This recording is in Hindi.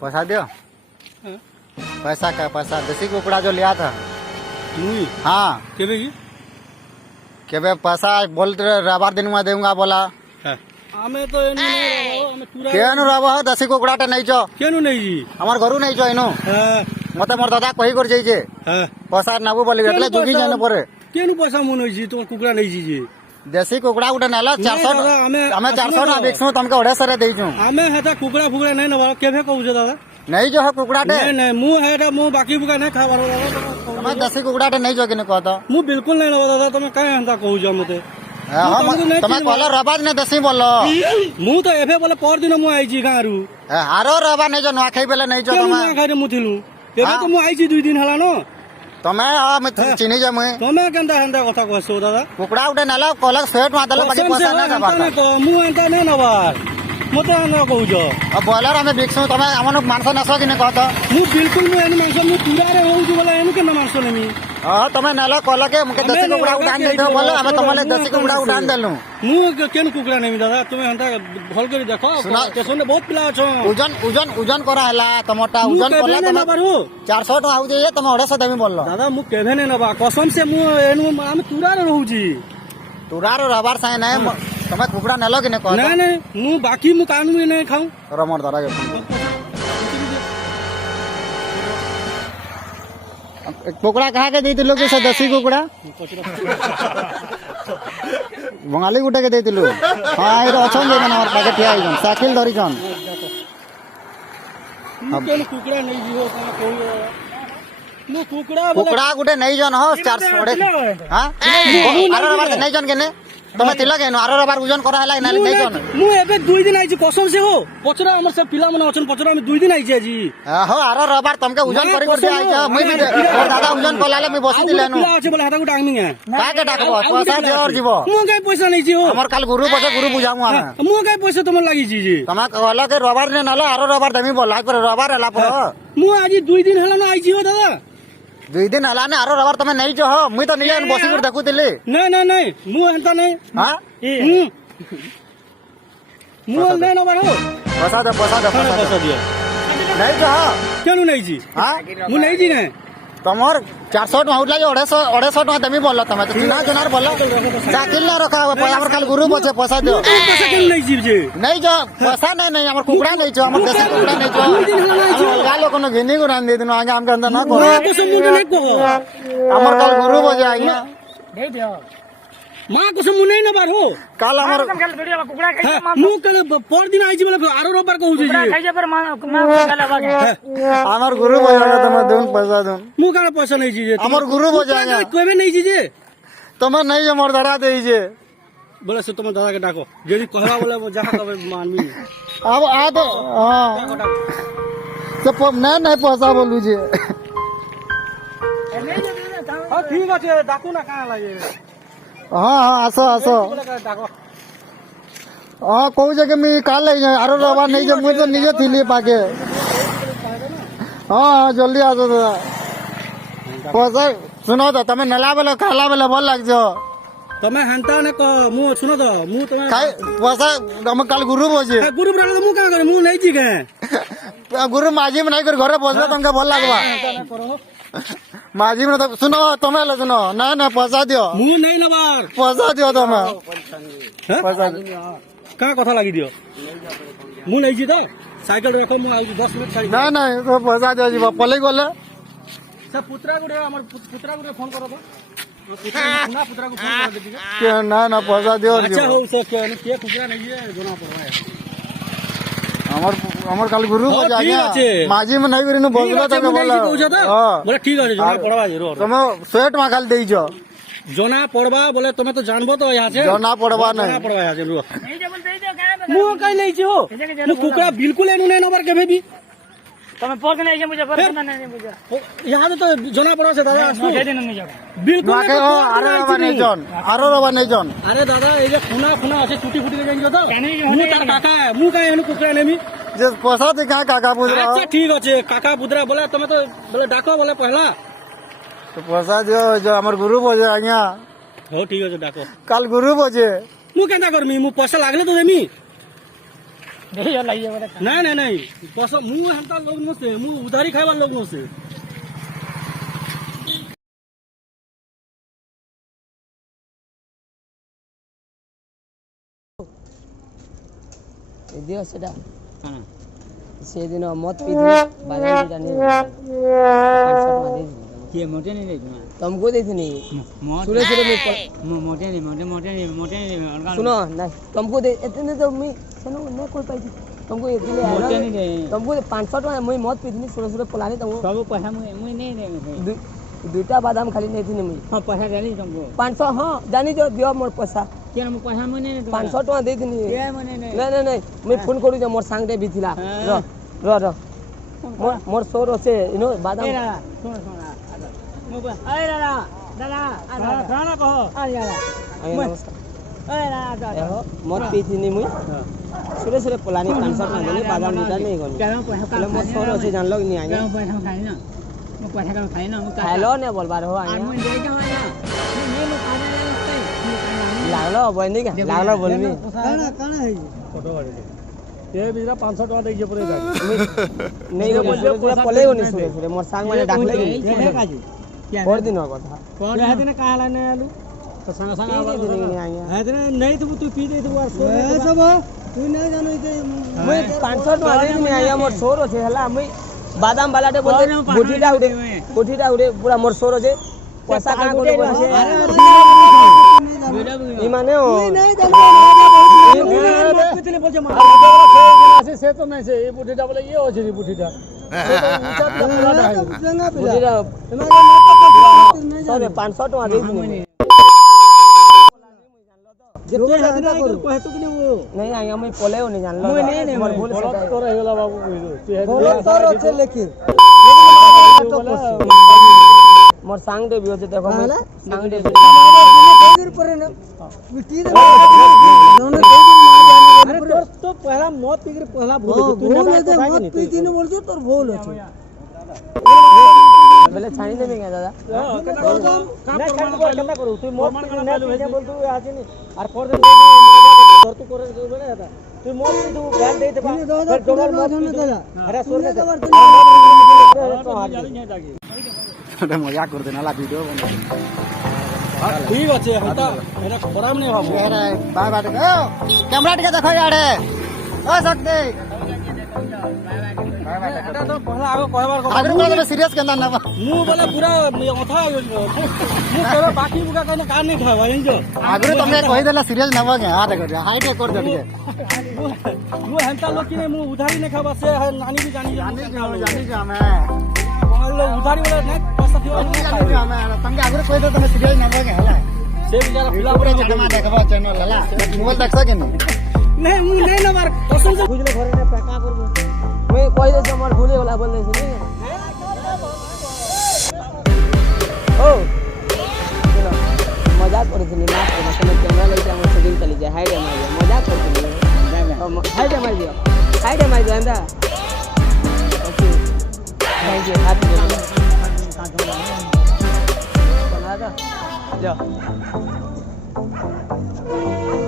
पैसा दियो। हाँ। पैसा क्या पैसा? देसी कुकड़ा जो लिया था। मुई हाँ केबे की के बे पैसा बोल रहे रविवार दिन में दूंगा बोला। हाँ आमे तो एनु नहीं रहो आमे पूरा केनु रहो देसी कुकड़ा टे नहीं छो केनु नहीं जी हमार घरू नहीं छो इनु हाँ मते मोर दादा कही कर जाइजे हाँ पैसा नाबू बोली एतले जुगी जाने परे केनु पैसा मन होई जी तोर कुकड़ा नहीं जी देसी कुकड़ा गुटे नेला 400 दादा, हमें 400 ना बेचनु तुमके 250 रे देइछु आमे हेता कुकड़ा फुकड़ा नहीं नबा केबे कहू जे दादा नहीं जो है कुकड़ा टे नहीं नहीं मु हेटा मु बाकी बुका नहीं खाबार हमें देसी कुकड़ा टे नहीं जो कि कहतो मु बिल्कुल नहीं नबा दादा तुम काहे हंता कहू जे मते हम तुम कहलो रबाद ने देसी बोलो मु तो एबे बोले पर दिन मु आई जी गारू हारो रबा नहीं जो नुआ खाई बेले नहीं जो केनु तुम ना खाइ मु थिलु एबे तो मु आई जी 2 दिन हला न तमे हम चिनी जे मैं तमे केनता हंता कथा कहसो दादा कुकड़ा उठे नेला कोलक सेट मा देला बाकी पैसा ना हंता दबाता नहीं कह मु हंता नहीं नबार मते हंता कहू जे अब बॉयलर हमें बिकसु तमे हमन मांस नसो कि कहतो मु बिल्कुल मु एनु मांस मु पूरा रे होउ जे बोले एनु केना मांस नेमी हां तमे नेला कोलक मुके देसी कुकड़ा उठान दे दो बोले हमें तमले देसी कुकड़ा उठान देलु मु केन कुकड़ा नेमी दादा तुमे हंता भल करी देखो स्टेशन में बहुत पिला अछो ओजन करा हला टमाटा ओजन करला ना तमे बारू 400 टका आउ जे तमे 250 देमी बोललो दादा मु केभे नहीं नबा कसम से मु एनु हम पूरा रे रहू जी तुरारो रबार साइ नहीं तमे कुकड़ा नेलो कि कहतो नहीं नहीं मु बाकी मु कान में नहीं खाऊं रमर दरा के कुकड़ा कहा के देतिलो कि से देसी कुकड़ा बंगाली गुटे के देतिलो हां ए अछन जे हमर पाके ठिया आइजन साइकिल धरि जन मु केन कुकड़ा नहीं जीहो का कहू मु कुकड़ा बोले कुकड़ा गुटे नहीं जन हो 400 हां आरो रबार नहीं जन केने तमे तिला केनो आरो रबार ओजन करा हला नहीं नहीं जन मु एबे 2 दिन आइछि कसम से हो पचरा हमर सब पिला मन अछन पचरा में 2 दिन आइछि जी हो आरो रबार तमके ओजन करी कर आइ छ मैं भी और दादा ओजन कोलाले मैं बसी दिलेनु पिला अछि बोले हाता को डांगमी है का के डाकबो पैसा दे और जीवो मु काई पैसा नहीं छी हो हमर काल गुरु बसे गुरु बुझामु हम मु काई पैसा तुम लागि छी जी तमा कहला के रबार ने नाला आरो रबार देमी बोला पर रबार हला पर मु आज 2 दिन हला न आइछि हो दादा 2 दिन हला ने आरो रबार तमे नहीं जो हो मुई तो नहीं बसी कर देखु दिली नहीं नहीं नहीं मु हंता नहीं हां मु नहीं न बारो पैसा दे पैसा दियो नहीं जो हो केनु नहीं जी हां मु नहीं जी नहीं तमर 400 टका उठला 250 टका देमी बोललो तमे तो चिना जनार बोललो साइकिल ना रखा हुआ हमर काल गुरु बचे पैसा दियो पैसा केनु नहीं जी जे नहीं जो पैसा नहीं हमर कुकड़ा नहीं जो हमर देसी कुकड़ा नहीं जो हमर गालो कोनो घिनी को रान दे दिनो आगे हम के अंदर ना करो तो समुद्र नहीं को हमर काल गुरु बजे आइया दे दियो मां को समुद्र नहीं न बारो काल हमर तुम कल वीडियो में कुकड़ा खाई मां मु कल पर दिन आइछि बोले आरो रोबर कहू जी कुकड़ा खाई पर मां कल आवागे हमर गुरु बजे तमे दोन पैसा दोन मु का पैसा नहीं जी जे हमर गुरु बजे आइया कोबे नहीं जी जे तमे नहीं हमर दड़ा देई जे बोले से तुम दादा के डाको जेदी कहला बोले वो जहां कबे मानमी अब आ तो हां तो नहीं पैसा बोलू जे हां ठीक আছে डाकू ना का लागे हाँ आसो बोले का डाको हाँ कहू जे कि मैं काल ले जाए आरो रबा नहीं जे मुझे तो निजे थिली पाके हाँ जल्दी आसो दादा पैसा सुनो तो तमे नेला बेले खाला बेले भल लाग जो तमे हंता ने को मु सुनो तो मु तमे खाई पैसा हम काल गुरु बजे गुरु ब्राले मु का करे मु नहीं जी गए गुरु माझी में नहीं कर घरे बसले तुमके भल लागबा माझी में तो सुनो तमे ले सुनो ना पैसा दियो मु नहीं नबार पैसा दियो तमे पैसा का कथा लागि दियो मु नहीं जी तो साइकिल रखो मु आई 10 मिनट छाड़ी नहीं तो पैसा दियो जी पले गले सब पुत्रा गुडे हमर पुत्रा गुडे फोन करो तो ना पुत्रा को फोन कर दे के ना पैसा दियो अच्छा हो से के कुकरा नहीं है जोना पड़वा हमर काल गुरु हाँ, बजा ठीक गया আছে। माझी में नहीं करिनो बोलला तो बोला हां बोले ठीक है जोना पड़वा जरूर तुम स्वेट में खाली देई जो जोना पड़वा बोले तुम्हें तो जानबो तो यहाँ से जोना पड़वा जोना नहीं पड़वा यहाँ जरूर नहीं जब दे दियो का मु कहीं नहीं छी हो मु कुकरा बिल्कुल एनु नहीं नंबर के भी તમે પોક નહીં છે મુજે પર નહીં મુજે यहाँ तो जोना पड़वा से दादा દે દે નહીં જાવ बिल्कुल माके हो आरो रबा नहीं जन आरो रबा नहीं जन अरे दादा ये जो खुना खुना আছে टूटी फूटी के जाएंगे तो কেন मु तार काका है मु कहीं एनु कुकरा नहीं जे पैसा दे का काका पूछ रहा अच्छा ठीक আছে काका पुत्रा बोले तुम्हें तो बोले डाको बोले पहला तो पैसा दियो जो हमर गुरु बजे आज्ञा हो ठीक है डाको काल गुरु बजे मु केना करमी मु पैसा लागले तो देमी देखियो लाइए बोले नहीं नहीं कसम मु हमता लोग न से मु उधारी खाइबा लोग न से ଦିଅ ସେଟା କାଣା ସେଦିନ ମତ ପିଇଥିଲି ବାଦାମ ଦିଟା ନେଇ 500 ଟଙ୍କା ଦେଇଥିଲି କିଏ ମୋଟେ नहीं दे ତମକୁ ଦେଇଥିଲି ସୁରେ मोटे नहीं सुनो ना तुमको दे इतने तो मैं सुनो नहीं कोई पाई तुमको इतने मोटे नहीं दे तुमको 500 टका मैं मत पिथनी सुरे सुरे पलानी तुमको सब पैसा मुई नहीं दे दुईटा बादाम खाली नहीं थी मैं हां पैसा देली तुमको 500 हां जानी जो दियो मोर पैसा केन मु पैसा मुई नहीं 500 टका देथनी के मुई नहीं नहीं मैं फोन करू जे मोर सांगटे भी थिला र मोर सोर আছে इनो बादाम सुन अरे दादा खाना कहो अरे यार मत पिथनी मुई सुरे सुरे पलानी 500 टका देली बादाम दुईटा नहीं गनी केन पैसा मोर सोर আছে जानलो नहीं आगे केन पैसा खाई ना मु पैसा का खाई ना मु खाइलो ने बोलबार हो आगे मुई दे जा ना नहीं मु खाना लागलो बनी का लागलो बोलबी काना है फोटो वाली ये बिजरा 500 टका देजे परे जा नहीं बोल पूरा पलेगो नहीं सुरे सुरे मोर सांग माने डाकले ये काजी और दिन कथा कौन है दिन कहा लाने आलू तो संग संग आवा नहीं आया है दिन नहीं तो तू पी दे तो यार सो सब तू नहीं जानो इते मैं 500 टका दे नहीं आया मोर सोर আছে हला मैं बादाम बालाटे बोलते गुठीटा उड़े पूरा मोर सोर আছে पैसा का को बोलছে ई माने हो नहीं जानो कितने बोल मार से तो नहीं से ये बुढ़ीटा बोले ये हो जी बुढ़ीटा गुठीटा सर 500 टका दे नहीं जितने हाथ करू कहतो कि वो नहीं आया मैं पलेओ नहीं जान लो नहीं मोर भूल गलत तो रहेला बाबू गलत तो अच्छे लेकिन मोर सांग दे भी होते देखो मैं सांग दे अरे तो पहला मौत पी के पहला भूल तू मौत पी तीन बोल जो तोर भूल है पहले छानी देबे क्या दादा केतना करू तू मौत नहीं बोल तू आज नहीं और कर दे घर तू करे बोले जाता तू मौत तू गाल दे दे फिर डबल मौत अरे सुन ले छोटे मजाक कर देना ला वीडियो बना ठीक আছে হতা এটা খরাম নেই ভাবো अरे बाय बाय कैमरा टिके देखो याडे ओ सकते এটা তো পহলা আগে কয়বার কথা आगे को सीरियस केंदा ना মু বলে পুরা কথা মু কেবে বাকি বুকা কনে কান नहीं खावा इंजो आगे तुमने कहि देला सीरियस नबा के हां देखो हाइट कर दे के मु हंता लोग कि मु उधारी नहीं खावा से नानी भी जानी जानी जा मैं लोग उधारी वाला नहीं पैसा दियो जानी जा मैं तुमके आगे कहि दे तुम सीरियस नबा के हला से बेचारा फिला पूरा चकमा देखबा चैनल हला मोबाइल देख सके नहीं मु नहीं ना मार कसम से बुझले घरे ने पैका करबो मैं कहि दे मोर भूले वाला बोल दे सुनी ओ मजाक करथनी माफ कर समय कैमरा लेके हम सेटिंग चली जाए हाइड मार दिया मजाक करथनी हाइड मार दिया अंदा ओके थैंक यू हैप्पी बना दो लो